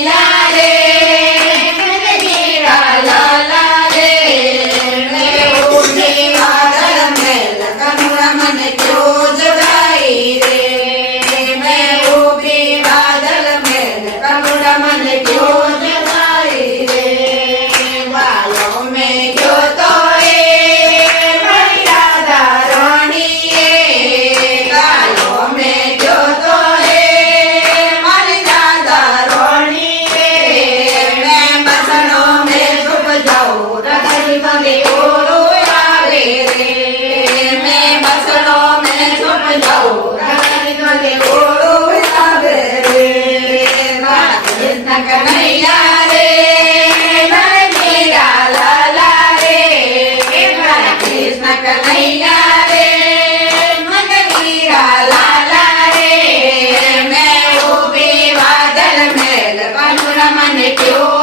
કનૈયા રે મને મીરા લાલા રે મેં ઉડી વાદળ મેલ કનુડા મને ક્યો જગાઈ રે મેં ઉડી વાદળ મેલ કનુડા મને ક્યો જગાઈ રે વાલો મેં ગયો તો મારી રાધા રાણીએ વાલો મેં ગયો તો મારી રાધા રાણીએ મેં બસણો મેં છુપ જાઉં રગડી મને ઓરો આવે રે મેં બસણો મેં છુપ જાઉં રગડી મને ઓરો આવે રે કૃષ્ણ કનૈયા રે મને મીરા લાલા રે મારા કૃષ્ણ કનૈયા રે મને મીરા લાલા રે મેં ઉભી વાદળ મેલ કનુડા મને ક્યો